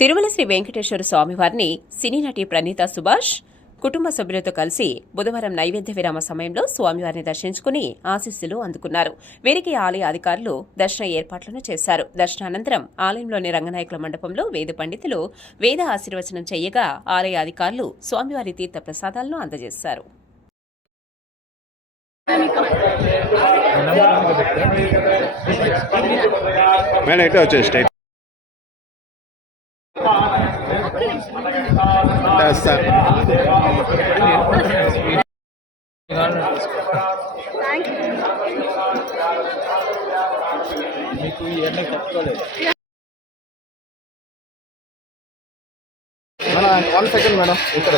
తిరుమల శ్రీ వెంకటేశ్వర స్వామివారిని సినీ నటి ప్రణీత సుభాష్ కుటుంబ సభ్యులతో కలిసి బుధవారం నైవేద్య విరామ సమయంలో స్వామివారిని దర్శించుకుని ఆశీస్సులు అందుకున్నారు. వీరికి ఆలయ అధికారులు దర్శన ఏర్పాట్లను చేశారు. దర్శనానంతరం ఆలయంలోని రంగనాయకుల మండపంలో వేద పండితులు వేద ఆశీర్వచనం చేయగా ఆలయ అధికారులు స్వామివారి తీర్థ ప్రసాదాలను అందజేశారు. మీకు ఇవన్నీ తప్పుకోలేదు. 1 సెకండ్ మేడం. ఇక్కడ